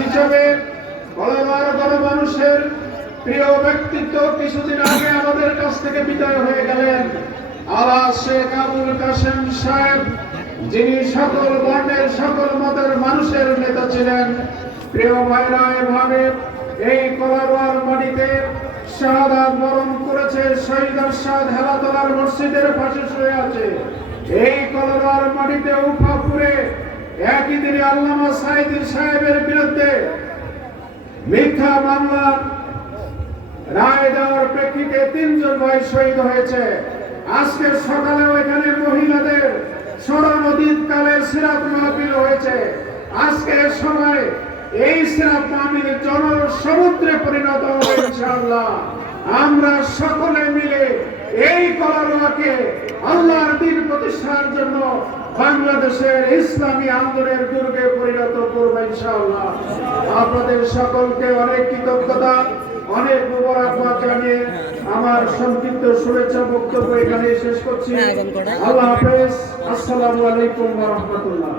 হিসেবে গণমানুষের প্রিয় ব্যক্তিত্ব কিছুদিন আগে আমাদের কাছ থেকে বিদায় হয়ে গেলেন আলা শেখ আবুল কাসেম সাহেব, যিনি সকল বর্ণের, সকল মতের মানুষের নেতা ছিলেন। প্রিয় ভাইরা, এভাবে এই কলাবার মাটিতে শাহাদাত বরণ করেছে, শহীদ আরশাদ হেলাতলার মসজিদের পাশে শুয়ে আছে। এই কলাবার মাটিতে উফাপুরে একই দিনে আল্লামা সাইদি সাহেবের বিরুদ্ধে মিথ্যা মামলা, রায় দেওয়ার প্রেক্ষিতে তিনজন ভাই শহীদ হয়েছে। আজকে সকালেও এখানে মহিলাদের স্মরণ অতীত কালে সিরাত মাহফিল হয়েছে। আজকে সময় এই সিরাত মাহফিল জন সমুদ্রে পরিণত হবে ইনশাআল্লাহ। আমরা সকলে মিলে এই কলারোয়াকে আল্লাহর দিন প্রতিষ্ঠার জন্য বাংলাদেশের ইসলামী আন্দোলনের দুর্গে পরিণত করব ইনশাআল্লাহ। আপনাদের সকলকে অনেক কৃতজ্ঞতা অনেক মুবারকবাদ জানিয়ে আমার সংক্ষিপ্ত শুভেচ্ছা বক্তব্য এখানে শেষ করছি। আল্লাহ হাফেজ। আসসালামু আলাইকুম ওয়া রাহমাতুল্লাহ।